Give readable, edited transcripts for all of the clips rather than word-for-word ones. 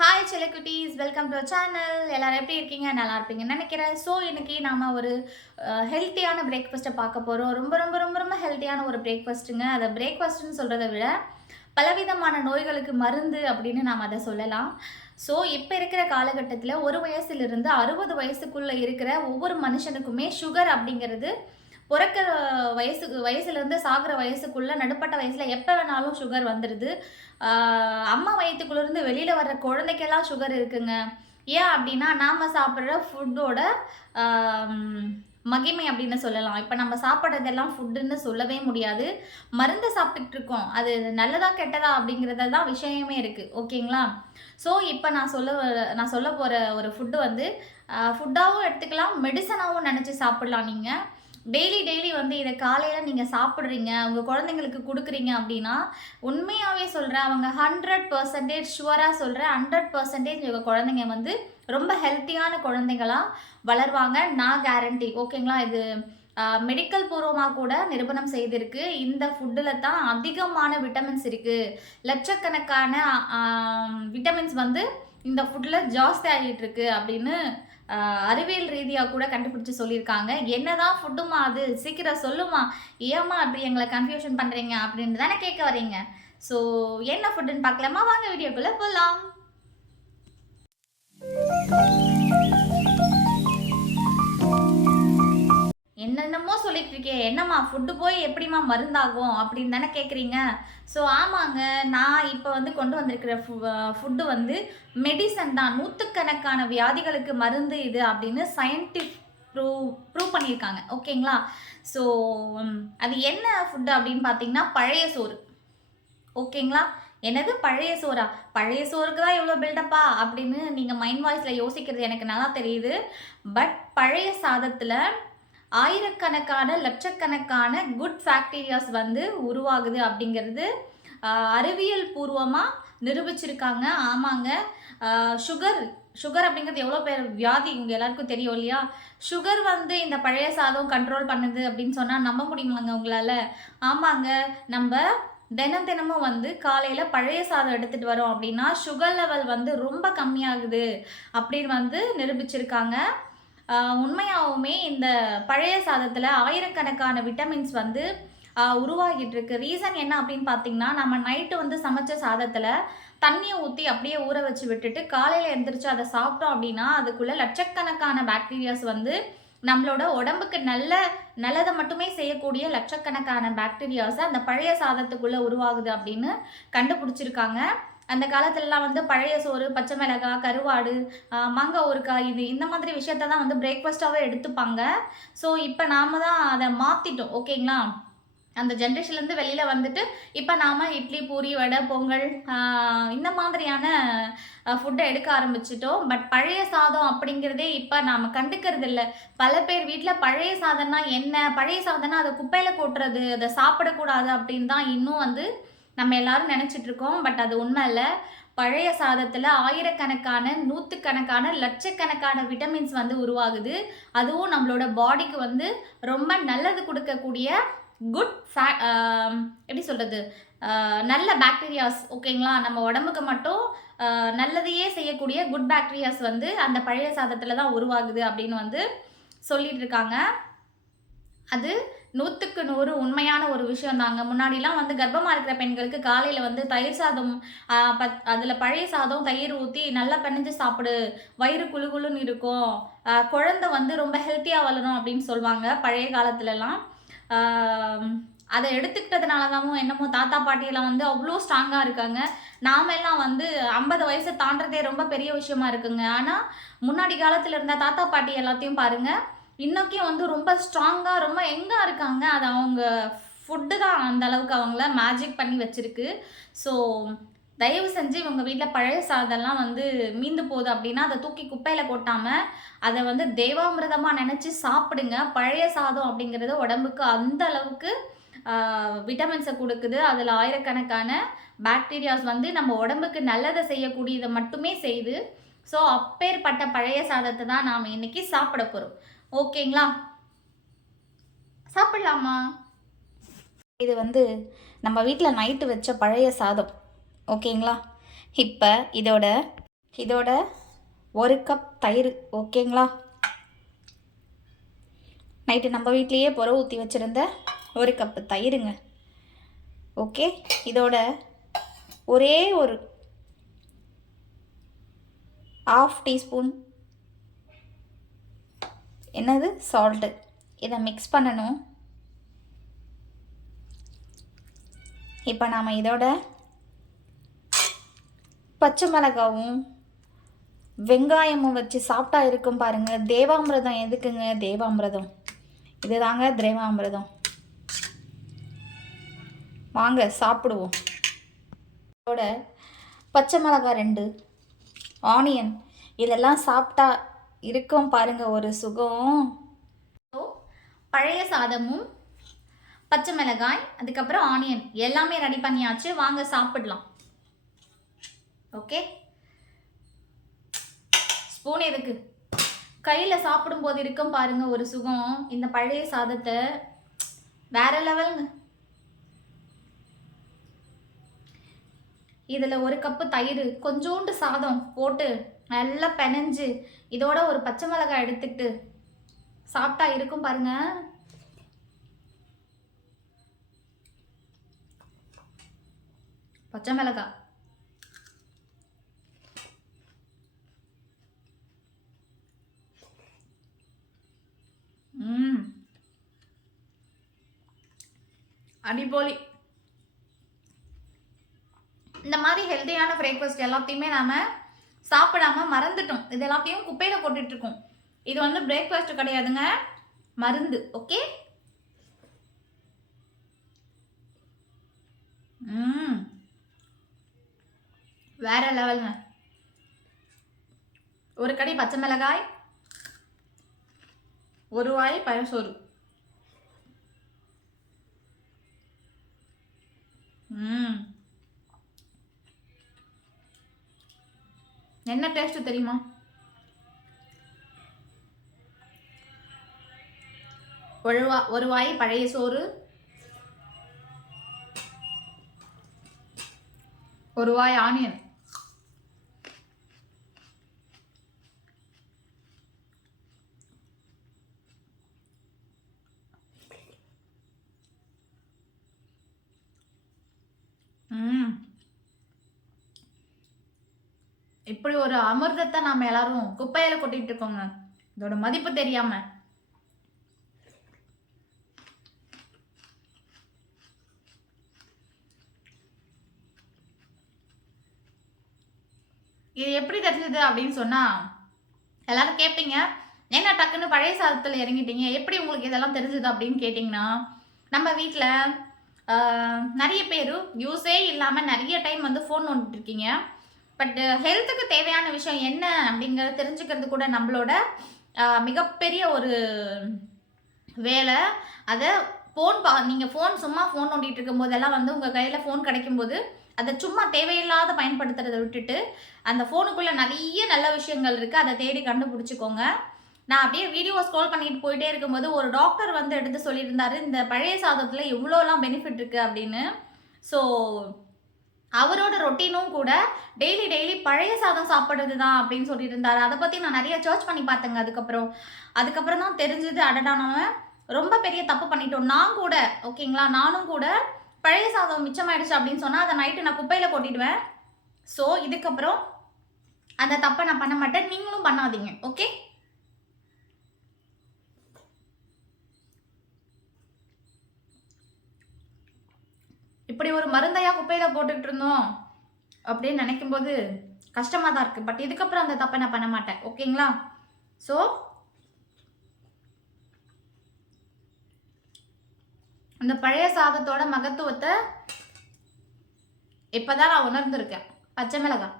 Hi செல்லக்குட்டீஸ், welcome to channel. எல்லாரும் எப்படி இருக்கீங்க? நல்லா இருப்பீங்கன்னு நினைக்கிறேன். ஸோ இன்னைக்கு நாம ஒரு ஹெல்த்தியான பிரேக்ஃபாஸ்ட்டை பார்க்க போகிறோம். ரொம்ப ரொம்ப ரொம்ப ரொம்ப ஹெல்த்தியான ஒரு பிரேக்ஃபாஸ்ட்டுங்க. அதை பிரேக்ஃபாஸ்ட்டுன்னு சொல்கிறத விட பலவிதமான நோய்களுக்கு மருந்து அப்படின்னு நாம் அதை சொல்லலாம். ஸோ இப்போ இருக்கிற காலகட்டத்தில் 1 வயசுலேருந்து 60 வயசுக்குள்ளே இருக்கிற ஒவ்வொரு மனுஷனுக்குமே சுகர் அப்படிங்கிறது பொறக்கிற வயசுலேருந்து சாகிற வயசுக்குள்ளே நடுப்பட்ட வயசில் எப்போ வேணாலும் சுகர் வந்துடுது. அம்மா வயிற்றுக்குள்ளேருந்து வெளியில் வர்ற குழந்தைக்கெல்லாம் சுகர் இருக்குங்க. ஏன் அப்படின்னா நாம் சாப்பிட்ற ஃபுட்டோட மகிமை அப்படின்னு சொல்லலாம். இப்போ நம்ம சாப்பிட்றதெல்லாம் ஃபுட்டுன்னு சொல்லவே முடியாது. மருந்து சாப்பிட்டுட்டு இருக்கோம். அது நல்லதா கெட்டதா அப்படிங்கிறத தான் விஷயமே இருக்குது. ஓகேங்களா? ஸோ இப்போ நான் சொல்ல போகிற ஒரு ஃபுட்டு வந்து ஃபுட்டாகவும் எடுத்துக்கலாம், மெடிசனாகவும் நினச்சி சாப்பிட்லாம். நீங்கள் டெய்லி வந்து இதை காலையில் நீங்கள் சாப்பிட்றீங்க, உங்கள் குழந்தைங்களுக்கு கொடுக்குறீங்க அப்படின்னா, உண்மையாகவே சொல்கிறேன், அவங்க 100% ஷுவராக சொல்கிறேன், 100% உங்கள் குழந்தைங்க வந்து ரொம்ப ஹெல்த்தியான குழந்தைங்களாக வளருவாங்க. நான் கேரண்டி. ஓகேங்களா? இது மெடிக்கல் பூர்வமாக கூட நிரூபணம் செய்திருக்கு. இந்த ஃபுட்டில் தான் அதிகமான விட்டமின்ஸ் இருக்குது. லட்சக்கணக்கான விட்டமின்ஸ் வந்து இந்த ஃபுட்டில் ஜாஸ்தி ஆகிட்டு இருக்கு அப்படின்னு அறிவியல் ரீதியாக கூட கண்டுபிடிச்சி சொல்லியிருக்காங்க. என்னதான் ஃபுட்டுமா அது, சீக்கிரம் சொல்லுமா, ஏமா அப்படி எங்களை கன்ஃபியூஷன் பண்ணுறீங்க அப்படின்னு தானே கேட்க வரீங்க. ஸோ என்ன ஃபுட்டுன்னு பார்க்கலாமா? வாங்க வீடியோக்குள்ளே போகலாம். என்னென்னமோ சொல்லிட்டு இருக்கே, என்னம்மா ஃபுட்டு போய் எப்படிம்மா மருந்தாகும் அப்படின்னு தானே கேட்குறீங்க. ஸோ ஆமாங்க, நான் இப்போ வந்து கொண்டு வந்திருக்கிற ஃபுட்டு வந்து மெடிசன் தான். நூற்றுக்கணக்கான வியாதிகளுக்கு மருந்து இது அப்படின்னு சயின்டிஃபிக் ப்ரூவ் பண்ணியிருக்காங்க. ஓகேங்களா? ஸோ அது என்ன ஃபுட்டு அப்படின்னு பார்த்தீங்கன்னா பழைய சோறு. ஓகேங்களா? என்னது பழைய சோறா? பழைய சோறுக்கு தான் இவ்வளோ பில்டப்பா அப்படின்னு நீங்கள் மைண்ட் வாய்ஸில் யோசிக்கிறது எனக்கு நல்லா தெரியுது. பட் பழைய சாதத்தில் ஆயிரக்கணக்கான லட்சக்கணக்கான குட் பாக்டீரியாஸ் வந்து உருவாகுது அப்படிங்கிறது அறிவியல் பூர்வமாக நிரூபிச்சிருக்காங்க. ஆமாங்க, சுகர் அப்படிங்கிறது எவ்வளோ பேர் வியாதி உங்கள் எல்லாருக்கும் தெரியும் இல்லையா? சுகர் வந்து இந்த பழைய சாதம் கண்ட்ரோல் பண்ணுது அப்படின்னு சொன்னால் நம்ப முடியுமாங்க உங்களால்? ஆமாங்க, நம்ம தினமும் வந்து காலையில் பழைய சாதம் எடுத்துகிட்டு வரோம் அப்படின்னா சுகர் லெவல் வந்து ரொம்ப கம்மியாகுது அப்படின்னு வந்து நிரூபிச்சிருக்காங்க. உண்மையாகவுமே இந்த பழைய சாதத்தில் ஆயிரக்கணக்கான விட்டமின்ஸ் வந்து உருவாகிட்டு இருக்கு. ரீசன் என்ன அப்படின்னு பார்த்தீங்கன்னா, நம்ம நைட்டு வந்து சமைச்ச சாதத்தில் தண்ணியை ஊற்றி அப்படியே ஊற வச்சு விட்டுட்டு காலையில் எழுந்திரிச்சு அதை சாப்பிட்டோம் அப்படின்னா அதுக்குள்ளே லட்சக்கணக்கான பாக்டீரியாஸ் வந்து நம்மளோட உடம்புக்கு நல்லதை மட்டுமே செய்யக்கூடிய லட்சக்கணக்கான பாக்டீரியாஸ் அந்த பழைய சாதத்துக்குள்ளே உருவாகுது அப்படின்னு கண்டுபிடிச்சிருக்காங்க. அந்த காலத்துலலாம் வந்து பழைய சோறு, பச்சை மிளகாய், கருவாடு, மாங்காய் ஊறுகாய் இந்த மாதிரி விஷயத்த தான் வந்து பிரேக்ஃபாஸ்ட்டாகவே எடுத்துப்பாங்க. ஸோ இப்போ நாம் தான் அதை மாற்றிட்டோம். ஓகேங்களா? அந்த ஜென்ரேஷன்லேருந்து வெளியில் வந்துட்டு இப்போ நாம் இட்லி, பூரி, வடை, பொங்கல் இந்த மாதிரியான ஃபுட்டை எடுக்க ஆரம்பிச்சிட்டோம். பட் பழைய சாதம் அப்படிங்கிறதே இப்போ நாம் கண்டுக்கிறது இல்லை. பல பேர் வீட்டில் பழைய சாதம்னா என்ன, பழைய சாதம்னா அதை குப்பையில் கொட்டுறது, அதை சாப்பிடக்கூடாது அப்படின்னு தான் இன்னும் வந்து நம்ம எல்லாரும் நினச்சிட்டு இருக்கோம். பட் அது உண்மை இல்லை. பழைய சாதத்தில் ஆயிரக்கணக்கான, நூற்றுக்கணக்கான, லட்சக்கணக்கான விட்டமின்ஸ் வந்து உருவாகுது. அதுவும் நம்மளோட பாடிக்கு வந்து ரொம்ப நல்லது கொடுக்கக்கூடிய குட் எப்படி சொல்கிறது, நல்ல பாக்டீரியாஸ். ஓகேங்களா? நம்ம உடம்புக்கு மட்டும் நல்லதையே செய்யக்கூடிய குட் பாக்டீரியாஸ் வந்து அந்த பழைய சாதத்தில் தான் உருவாகுது அப்படின்னு வந்து சொல்லிட்டு இருக்காங்க. அது 100க்கு 100 உண்மையான ஒரு விஷயம் தாங்க. முன்னாடிலாம் வந்து கர்ப்பமாக இருக்கிற பெண்களுக்கு காலையில் வந்து தயிர் சாதம், அதில் பழைய சாதம் தயிர் ஊற்றி நல்லா பிணைஞ்சு சாப்பிடு, வயிறு குழுன்னு இருக்கும், குழந்தை வந்து ரொம்ப ஹெல்த்தியாக வளரும் அப்படின்னு சொல்லுவாங்க பழைய காலத்துலலாம். அதை எடுத்துக்கிட்டதுனால தான் என்னமோ தாத்தா பாட்டியெல்லாம் வந்து அவ்வளோ ஸ்ட்ராங்காக இருக்காங்க. நாமெல்லாம் வந்து 50 வயசை தாண்டதே ரொம்ப பெரிய விஷயமா இருக்குங்க. ஆனால் முன்னாடி காலத்தில் இருந்த தாத்தா பாட்டி எல்லாத்தையும் பாருங்கள், இன்னைக்கும் வந்து ரொம்ப ஸ்ட்ராங்காக ரொம்ப எங்காக இருக்காங்க. அது அவங்க ஃபுட்டு தான் அந்த அளவுக்கு அவங்கள மேஜிக் பண்ணி வச்சுருக்கு. ஸோ தயவு செஞ்சு உங்கள் வீட்டில் பழைய சாதம்லாம் வந்து மீந்து போகுது அப்படின்னா அதை தூக்கி குப்பையில் கொட்டாமல் அதை வந்து தேவாமிரதமாக நினச்சி சாப்பிடுங்க. பழைய சாதம் அப்படிங்கிறது உடம்புக்கு அந்த அளவுக்கு விட்டமின்ஸை கொடுக்குது. அதில் ஆயிரக்கணக்கான பாக்டீரியாஸ் வந்து நம்ம உடம்புக்கு நல்லதை செய்யக்கூடியதை மட்டுமே செய்யுது. ஸோ அப்பேற்பட்ட பழைய சாதத்தை தான் நாம் இன்னைக்கு சாப்பிட போகிறோம். ஓகேங்களா? சாப்பிடலாமா? இது வந்து நம்ம வீட்டில் நைட்டு வச்ச பழைய சாதம். ஓகேங்களா? இப்போ இதோட இதோட 1 கப் தயிர். ஓகேங்களா? நைட்டு நம்ம வீட்லேயே புற ஊற்றி வச்சுருந்த 1 கப்பு தயிருங்க. ஓகே, இதோட ஒரே ஒரு 1/2 டீஸ்பூன் என்னது சால்ட்டு. இதை மிக்ஸ் பண்ணணும். இப்போ நாம் இதோட பச்சை மிளகாவும் வெங்காயமும் வச்சு சாப்பிட்டா இருக்கும் பாருங்கள். தேவாமிர்தம் எதுக்குங்க? தேவாமிர்தம் இதுதாங்க தேவாமிர்தம். வாங்க சாப்பிடுவோம். இதோட பச்சை மிளகாய் 2, ஆனியன் இதெல்லாம் சாப்பிட்டா இருக்கும் பாருங்கள் ஒரு சுகம். பழைய சாதமும் பச்சை மிளகாய் அதுக்கப்புறம் ஆனியன் எல்லாமே ரெடி பண்ணியாச்சு. வாங்க சாப்பிடலாம். ஓகே, ஸ்பூன் எதுக்கு? கையில் சாப்பிடும்போது இருக்கும் பாருங்க ஒரு சுகம். இந்த பழைய சாதத்தை வேற லெவலுங்க. இதில் 1 கப்பு தயிர், கொஞ்சோண்டு சாதம் போட்டு நல்லா பெனஞ்சு இதோட ஒரு பச்சை மிளகாய் எடுத்துக்கிட்டு சாப்பிட்டா இருக்கும் பாருங்க. பச்சை மிளகாய் அடிபோலி. இந்த மாதிரி ஹெல்த்தியான பிரேக்ஃபாஸ்ட் எல்லாத்தையுமே நாம் சாப்பிடாம மறந்துட்டோம். இது எல்லாத்தையும் குப்பையில் போட்டுட்ருக்கோம். இது வந்து பிரேக்ஃபாஸ்ட் கிடையாதுங்க, மருந்து. ஓகே, வேற லெவலுங்க. ஒரு கடி பச்சை மிளகாய், ஒரு வாய் பழசோறு. என்ன டேஸ்ட் தெரியுமா? ஒரு வாய் பழைய சோறு, ஒரு வாய் ஆனியன், இப்படி ஒரு அமிர்தத்தை நாம எல்லாரும் குப்பையில கொட்டிட்டு இருக்கோங்க, இதோட மதிப்பு தெரியாம. இது எப்படி தெரிஞ்சது அப்படின்னு சொன்னா எல்லாரும் கேட்பீங்க, என்ன டக்குன்னு பழைய சாதத்துல இறங்கிட்டீங்க, எப்படி உங்களுக்கு இதெல்லாம் தெரிஞ்சது அப்படின்னு கேட்டிங்கன்னா, நம்ம வீட்டில் நிறைய பேர் யூஸே இல்லாமல் நிறைய டைம் வந்து ஃபோன் நோண்டிட்டு இருக்கீங்க. பட் ஹெல்த்துக்கு தேவையான விஷயம் என்ன அப்படிங்கிறத தெரிஞ்சுக்கிறது கூட நம்மளோட மிகப்பெரிய ஒரு வேலை. அதை நீங்கள் சும்மா ஃபோன் நோண்டிட்டு இருக்கும் போதெல்லாம் வந்து உங்கள் கையில் ஃபோன் கிடைக்கும்போது அதை சும்மா தேவையில்லாத பயன்படுத்துறதை விட்டுட்டு அந்த ஃபோனுக்குள்ளே நிறைய நல்ல விஷயங்கள் இருக்குது, அதை தேடி கண்டுபிடிச்சிக்கோங்க. நான் அப்படியே வீடியோ ஸ்க்ரோல் பண்ணிட்டு போயிட்டே இருக்கும்போது ஒரு டாக்டர் வந்து எடுத்து சொல்லியிருந்தாரு, இந்த பழைய சாதத்தில் எவ்வளோலாம் பெனிஃபிட் இருக்குது அப்படின்னு. ஸோ அவரோட ரொட்டீனும் கூட டெய்லி பழைய சாதம் சாப்பிட்றது தான் அப்படின்னு சொல்லிட்டு இருந்தாரு. அதை பற்றி நான் நிறைய சர்ச் பண்ணி பார்த்தேங்க. அதுக்கப்புறம் தான் தெரிஞ்சது, அடடா நம்ம ரொம்ப பெரிய தப்பு பண்ணிட்டோம். நான் கூட ஓகேங்களா, நானும் கூட பழைய சாதம் மிச்சமாயிடுச்சு அப்படின்னு சொன்னால் அதை நைட்டு நான் குப்பையில் கொட்டிடுவேன். ஸோ இதுக்கப்புறம் அந்த தப்பை நான் பண்ண மாட்டேன், நீங்களும் பண்ணாதீங்க. ஓகே, இப்படி ஒரு மருந்தையா குப்பையில போட்டுக்கிட்டு இருந்தோம் அப்படின்னு நினைக்கும் போது கஷ்டமா தான் இருக்கு. பட் இதுக்கப்புறம் அந்த தப்பை நான் பண்ண மாட்டேன். ஓகேங்களா? ஸோ இந்த பழைய சாதத்தோட மகத்துவத்தை இப்பதான் நான் உணர்ந்திருக்கேன். பச்சை மிளகாய்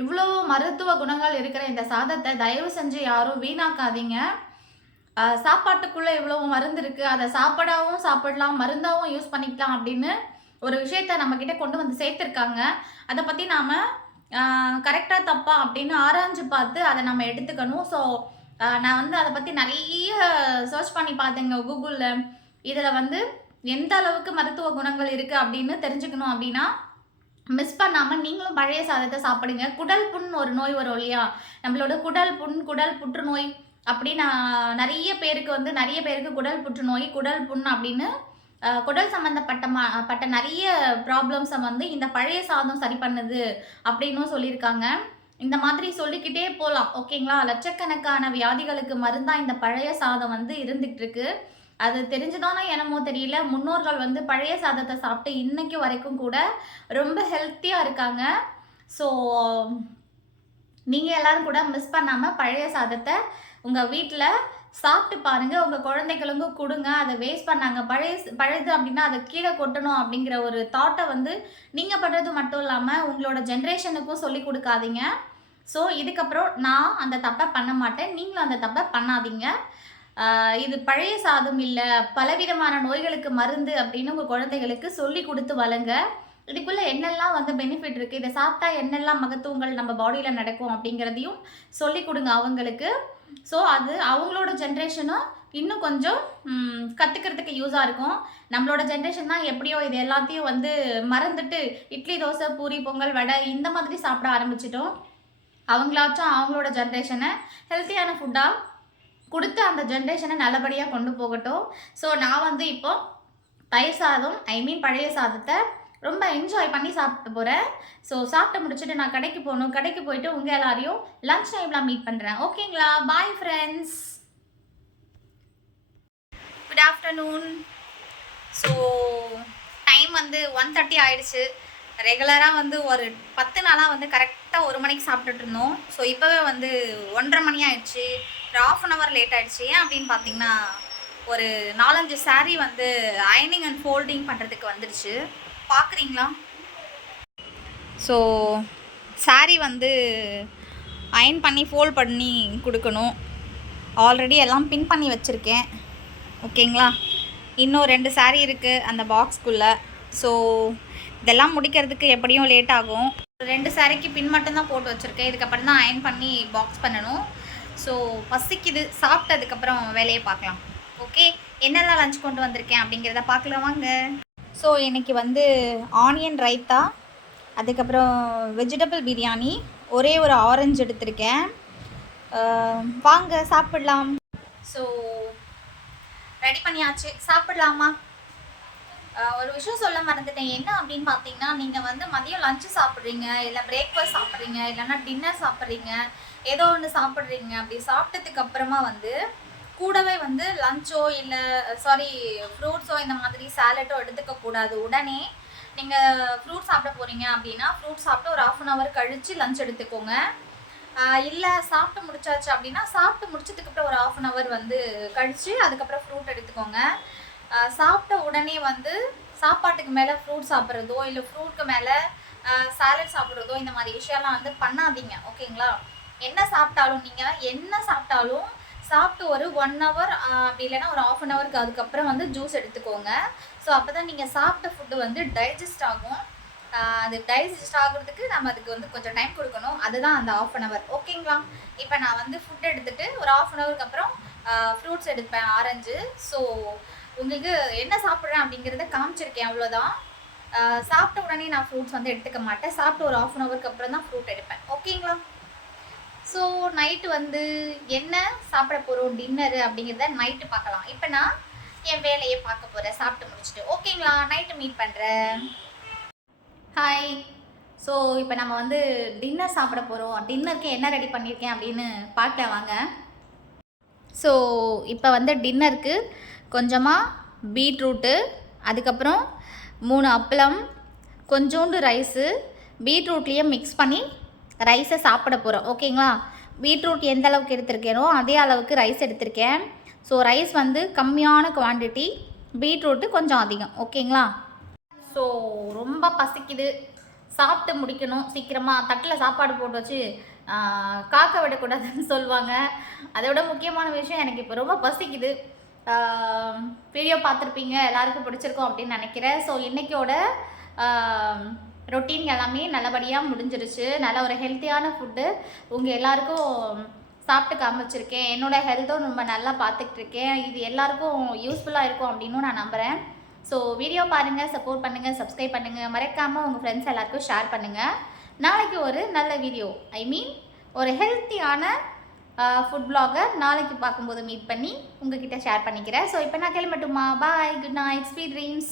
இவ்வளோ மருத்துவ குணங்கள் இருக்கிற இந்த சாதத்தை தயவு செஞ்சு யாரும் வீணாக்காதீங்க. சாப்பாட்டுக்குள்ளே இவ்வளோ மருந்து இருக்குது, அதை சாப்பாடாகவும் சாப்பிடலாம், மருந்தாகவும் யூஸ் பண்ணிக்கலாம் அப்படின்னு ஒரு விஷயத்த நம்மக்கிட்ட கொண்டு வந்து சேர்த்துருக்காங்க. அதை பற்றி நாம் கரெக்டாக தப்பா அப்படின்னு ஆராய்ஞ்சு பார்த்து அதை நம்ம எடுத்துக்கணும். ஸோ நான் வந்து அதை பற்றி நிறைய சர்ச் பண்ணி பார்த்தேங்க கூகுளில். இதில் வந்து எந்த அளவுக்கு மருத்துவ குணங்கள் இருக்குது அப்படின்னு தெரிஞ்சுக்கணும் அப்படின்னா மிஸ் பண்ணாமல் நீங்களும் பழைய சாதத்தை சாப்பிடுங்க. குடல் புண் ஒரு நோய் வரும் இல்லையா, நம்மளோட குடல் புண், குடல் புற்றுநோய் அப்படின்னு நிறைய பேருக்கு குடல் புற்றுநோய், குடல் புண் அப்படின்னு குடல் சம்மந்தப்பட்ட நிறைய ப்ராப்ளம்ஸை வந்து இந்த பழைய சாதம் சரி பண்ணுது அப்படின்னும் சொல்லியிருக்காங்க. இந்த மாதிரி சொல்லிக்கிட்டே போகலாம். ஓகேங்களா? லட்சக்கணக்கான வியாதிகளுக்கு மருந்தாக இந்த பழைய சாதம் வந்து இருந்துகிட்டு இருக்கு. அது தெரிஞ்சுதானோ என்னமோ தெரியல, முன்னோர்கள் வந்து பழைய சாதத்தை சாப்பிட்டு இன்னைக்கு வரைக்கும் கூட ரொம்ப ஹெல்த்தியாக இருக்காங்க. ஸோ நீங்கள் எல்லாரும் கூட மிஸ் பண்ணாமல் பழைய சாதத்தை உங்கள் வீட்டில் சாப்பிட்டு பாருங்கள். உங்கள் குழந்தைகளுக்கும் கொடுங்க. அதை வேஸ்ட் பண்ணாங்க. பழையது அப்படின்னா அதை கீழே கொட்டணும் அப்படிங்கிற ஒரு தாட்டை வந்து நீங்கள் பண்ணுறது மட்டும் இல்லாமல் உங்களோட ஜென்ரேஷனுக்கும் சொல்லி கொடுக்காதீங்க. ஸோ இதுக்கப்புறம் நான் அந்த தப்பை பண்ண மாட்டேன், நீங்களும் அந்த தப்பை பண்ணாதீங்க. இது பழைய சாதம் இல்லை, பலவிதமான நோய்களுக்கு மருந்து அப்படின்னு உங்கள் குழந்தைகளுக்கு சொல்லி கொடுத்து வளங்க. இதுக்குள்ளே என்னெல்லாம் வந்து பெனிஃபிட் இருக்குது, இதை சாப்பிட்டா என்னெல்லாம் மகத்துவங்கள் நம்ம பாடியில் நடக்கும் அப்படிங்கிறதையும் சொல்லி கொடுங்க அவங்களுக்கு. ஸோ அது அவங்களோட ஜென்ரேஷனும் இன்னும் கொஞ்சம் கற்றுக்கிறதுக்கு யூஸாக இருக்கும். நம்மளோட ஜென்ரேஷன் தான் எப்படியோ இது எல்லாத்தையும் வந்து மறந்துட்டு இட்லி, தோசை, பூரி, பொங்கல், வடை இந்த மாதிரி சாப்பிட ஆரம்பிச்சிட்டோம். அவங்களாச்சும் அவங்களோட ஜென்ரேஷனை ஹெல்த்தியான ஃபுட்டாக கொடுத்து அந்த ஜென்ரேஷனை நல்லபடியாக கொண்டு போகட்டும். ஸோ நான் வந்து இப்போ தயிர் சாதம் பழைய சாதத்தை ரொம்ப என்ஜாய் பண்ணி சாப்பிட்டு போகிறேன். ஸோ சாப்பிட்டு முடிச்சுட்டு நான் கடைக்கு போகணும். கடைக்கு போயிட்டு உங்கள் எல்லாரையும் லன்ச் டைமில் மீட் பண்ணுறேன். ஓகேங்களா? Bye friends. Good afternoon. So time வந்து 1:30 ஆயிடுச்சு. ரெகுலராக வந்து ஒரு 10 நாளாக வந்து கரெக்டாக 1 மணிக்கு சாப்பிட்டுட்டு இருந்தோம். ஸோ இப்போவே வந்து 1:30 மணி ஆயிடுச்சு. ஒரு 1/2 hour லேட் ஆகிடுச்சு. ஏன் அப்படின்னு பார்த்தீங்கன்னா ஒரு 4-5 saree வந்து அயனிங் அண்ட் ஃபோல்டிங் பண்ணுறதுக்கு வந்துடுச்சு. பார்க்குறீங்களா? ஸோ saree வந்து அயன் பண்ணி ஃபோல்ட் பண்ணி கொடுக்கணும். ஆல்ரெடி எல்லாம் பின் பண்ணி வச்சுருக்கேன். ஓகேங்களா? இன்னும் 2 saree இருக்குது அந்த பாக்ஸ்குள்ளே. ஸோ இதெல்லாம் முடிக்கிறதுக்கு எப்படியும் லேட் ஆகும். 2 சாரிக்கு பின் மட்டும்தான் போட்டு வச்சுருக்கேன். இதுக்கப்புறம் தான் அயன் பண்ணி பாக்ஸ் பண்ணணும். ஸோ பசிக்குது. சாப்பிட்டதுக்கப்புறம் வேலையை பார்க்கலாம். ஓகே, என்னெல்லாம் லஞ்ச் கொண்டு வந்திருக்கேன் அப்படிங்கிறத பார்க்கலாம் வாங்க. ஸோ இன்றைக்கி வந்து ஆனியன் ரைத்தா, அதுக்கப்புறம் வெஜிடபிள் பிரியாணி, ஒரே ஒரு ஆரஞ்சு எடுத்திருக்கேன். வாங்க சாப்பிடலாம். ஸோ ரெடி பண்ணியாச்சு, சாப்பிடலாமா? ஒரு விஷயம் சொல்ல மறந்துட்டேன். என்ன அப்படின்னு பார்த்தீங்கன்னா, நீங்கள் வந்து மதியம் லஞ்சு சாப்பிட்றீங்க, இல்லை பிரேக்ஃபாஸ்ட் சாப்பிட்றீங்க, இல்லைன்னா டின்னர் சாப்பிட்றீங்க, ஏதோ ஒன்று சாப்பிட்றீங்க. அப்படி சாப்பிட்டதுக்கு அப்புறமா வந்து கூடவே வந்து லஞ்சோ இல்லை ஃப்ரூட்ஸோ இந்த மாதிரி சாலட்டோ எடுத்துக்கக்கூடாது. உடனே நீங்கள் ஃப்ரூட் சாப்பிட போகிறீங்க அப்படின்னா ஃப்ரூட் சாப்பிட்டு ஒரு 1/2 hour கழித்து லஞ்ச் எடுத்துக்கோங்க. இல்லை சாப்பிட்டு முடிச்சாச்சு அப்படின்னா சாப்பிட்டு முடிச்சதுக்கப்புறம் ஒரு 1/2 hour வந்து கழித்து அதுக்கப்புறம் ஃப்ரூட் எடுத்துக்கோங்க. சாப்பிட்ட உடனே வந்து சாப்பாட்டுக்கு மேலே ஃப்ரூட் சாப்பிட்றதோ இல்லை ஃப்ரூட்க்கு மேலே சாலட் சாப்பிட்றதோ இந்த மாதிரி விஷயம்லாம் வந்து பண்ணாதீங்க. ஓகேங்களா? என்ன சாப்பிட்டாலும் சாப்பிட்டு ஒரு 1 hour அப்படி இல்லைன்னா ஒரு 1/2 hourக்கு அதுக்கப்புறம் வந்து ஜூஸ் எடுத்துக்கோங்க. ஸோ அப்போ தான் நீங்கள் சாப்பிட்ட ஃபுட்டு வந்து டைஜஸ்ட் ஆகும். அது டைஜஸ்ட் ஆகுறதுக்கு நம்ம அதுக்கு வந்து கொஞ்சம் டைம் கொடுக்கணும். அதுதான் அந்த 1/2 hour. ஓகேங்களா? இப்போ நான் வந்து ஃபுட் எடுத்துகிட்டு ஒரு 1/2 hourக்கு அப்புறம் ஃப்ரூட்ஸ் எடுப்பேன், ஆரஞ்சு. ஸோ உங்களுக்கு என்ன சாப்பிட்றேன் அப்படிங்கிறத காமிச்சிருக்கேன், அவ்வளோதான். சாப்பிட்ட உடனே நான் ஃப்ரூட்ஸ் வந்து எடுத்துக்க மாட்டேன். சாப்பிட்டு ஒரு 1/2 hourக்கு அப்புறம் தான் ஃப்ரூட் எடுப்பேன். ஓகேங்களா? ஸோ நைட்டு வந்து என்ன சாப்பிட போகிறோம் டின்னரு அப்படிங்கிறத நைட்டு பார்க்கலாம். இப்போ நான் என் வேலையை பார்க்க போகிறேன் சாப்பிட்டு முடிச்சுட்டு. ஓகேங்களா? நைட்டு மீட் பண்ணுறேன். ஹாய். ஸோ இப்போ நம்ம வந்து டின்னர் சாப்பிட போகிறோம். டின்னருக்கு என்ன ரெடி பண்ணியிருக்கேன் அப்படின்னு பார்க்கலாம் வாங்க. ஸோ இப்போ வந்து டின்னருக்கு கொஞ்சமாக பீட்ரூட்டு, அதுக்கப்புறம் 3 அப்பளம், கொஞ்சோண்டு ரைஸு, பீட்ரூட்லேயே மிக்ஸ் பண்ணி ரைஸை சாப்பிட போகிறோம். ஓகேங்களா? பீட்ரூட் எந்த அளவுக்கு எடுத்திருக்கேனோ அதே அளவுக்கு ரைஸ் எடுத்திருக்கேன். ஸோ ரைஸ் வந்து கம்மியான குவான்டிட்டி, பீட்ரூட்டு கொஞ்சம் அதிகம். ஓகேங்களா? ஸோ ரொம்ப பசிக்குது, சாப்பிட்டு முடிக்கணும் சீக்கிரமாக. தட்டில் சாப்பாடு போட்டு வச்சு காக்க விடக்கூடாதுன்னு சொல்லுவாங்க. அதை விட முக்கியமான விஷயம், எனக்கு இப்போ ரொம்ப பசிக்குது. வீடியோ பார்த்துருப்பீங்க, எல்லாருக்கும் பிடிச்சிருக்கும் அப்படின்னு நினைக்கிறேன். ஸோ இன்றைக்கியோட ரொட்டீன் எல்லாமே நல்லபடியாக முடிஞ்சிருச்சு. நல்ல ஒரு ஹெல்த்தியான ஃபுட்டு உங்கள் எல்லாருக்கும் சாப்பிட்டு காமிச்சிருக்கேன். என்னோடய ஹெல்த்தும் ரொம்ப நல்லா பார்த்துட்ருக்கேன். இது எல்லாருக்கும் யூஸ்ஃபுல்லாக இருக்கும் அப்படின்னு நான் நம்புகிறேன். ஸோ வீடியோ பாருங்கள், சப்போர்ட் பண்ணுங்கள், சப்ஸ்கிரைப் பண்ணுங்கள், மறக்காமல் உங்கள் ஃப்ரெண்ட்ஸ் எல்லாருக்கும் ஷேர் பண்ணுங்கள். நாளைக்கு ஒரு நல்ல வீடியோ, ஒரு ஹெல்த்தியான ஃபுட் வ்ளாகர் நாளைக்கு பார்க்கும்போது மீட் பண்ணி உங்ககிட்ட ஷேர் பண்ணிக்கிறேன். ஸோ இப்போ நான் கிளம்பட்டுமா? பாய், குட் நைட், ஸ்வீட் ட்ரீம்ஸ்.